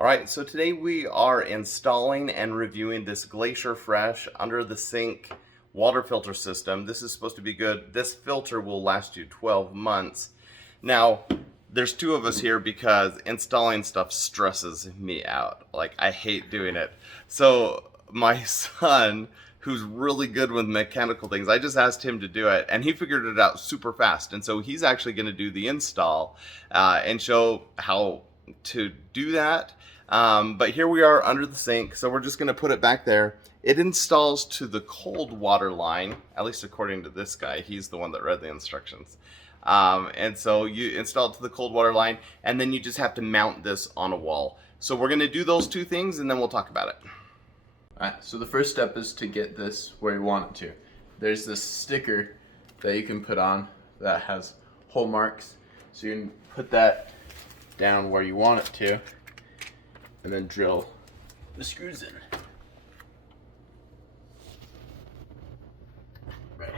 All right, so today we are installing and reviewing this Glacier Fresh under the sink water filter system. This is supposed to be good. This filter will last you 12 months. Now, there's two of us here because installing stuff stresses me out. Like, I hate doing it. So my son, who's really good with mechanical things, I just asked him to do it and he figured it out super fast. And so he's actually going to do the install and show how to do that. But here we are under the sink, so we're just going to put it back there. It installs to the cold water line, at least according to this guy. He's the one that read the instructions. And so you install it to the cold water line, and then you just have to mount this on a wall. So we're going to do those two things, and then we'll talk about it. Alright, so the first step is to get this where you want it to. There's this sticker that you can put on that has hole marks. So you can put that down where you want it to, and then drill the screws in. Right.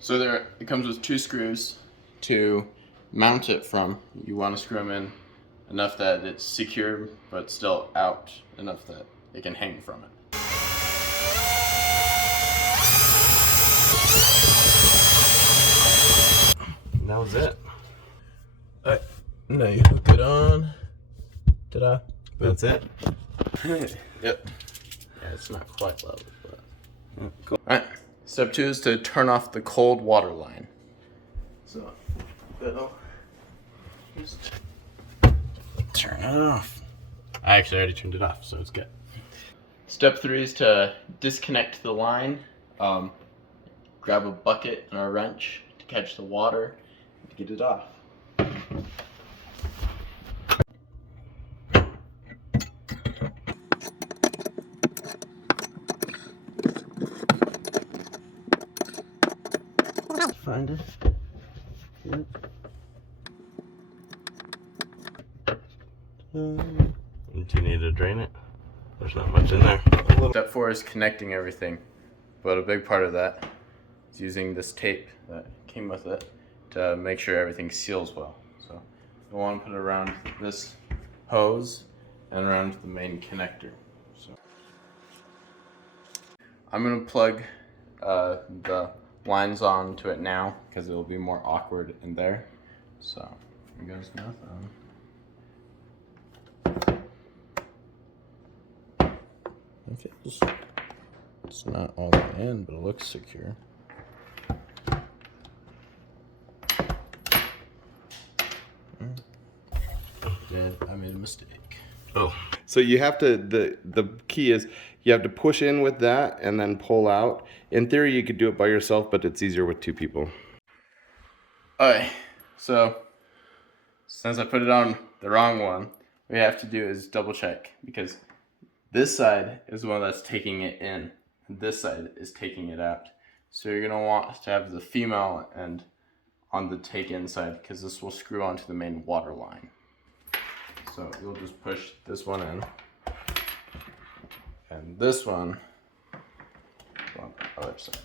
So there, it comes with two screws to mount it from. You want to screw them in enough that it's secure, but still out enough that it can hang from it. And that was it. Alright, now you hook it on. Ta-da. That's it? Yep. Yeah, it's not quite level, but cool. Alright, step 2 is to turn off the cold water line. So, that'll just turn it off. I actually already turned it off, so it's good. Step 3 is to disconnect the line. Grab a bucket and a wrench to catch the water and to get it off. Find it. Yep. Do you need to drain it? There's not much in there. Step 4 is connecting everything, but a big part of that is using this tape that came with it to make sure everything seals well. So you want to put it around this hose and around the main connector. So I'm going to plug the lines onto it now because it will be more awkward in there. So here goes nothing. It's not all the way in, but it looks secure. I made a mistake. Oh. So you have to, the key is you have to push in with that and then pull out. In theory, you could do it by yourself, but it's easier with two people. Alright, so since I put it on the wrong one, what we have to do is double check because this side is the one that's taking it in, and this side is taking it out. So you're going to want to have the female end on the take-in side because this will screw onto the main water line. So you'll just push this one in, and this one on the other side.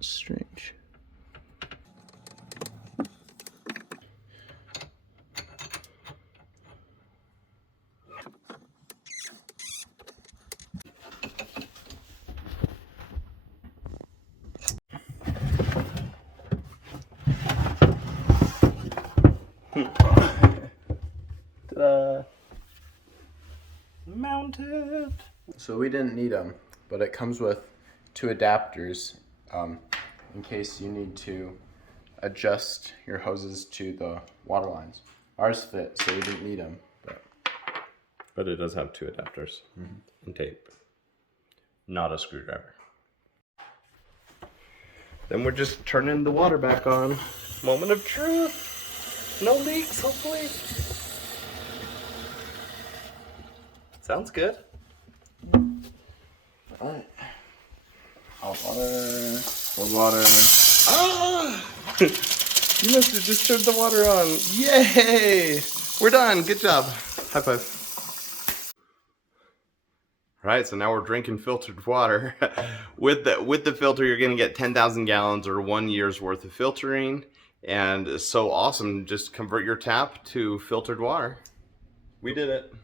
Strange. Ta-da! Mounted! So we didn't need them, but it comes with two adapters in case you need to adjust your hoses to the water lines. Ours fit, so we didn't need them. But it does have two adapters and tape. Not a screwdriver. Then we're just turning the water back on. Moment of truth. No leaks, hopefully. Sounds good. Alright. Hot water, cold water. Ah! You must have just turned the water on. Yay! We're done. Good job. High five. All right. right? So now we're drinking filtered water. With the filter, you're going to get 10,000 gallons or 1 year's worth of filtering. And it's so awesome. Just convert your tap to filtered water. We did it.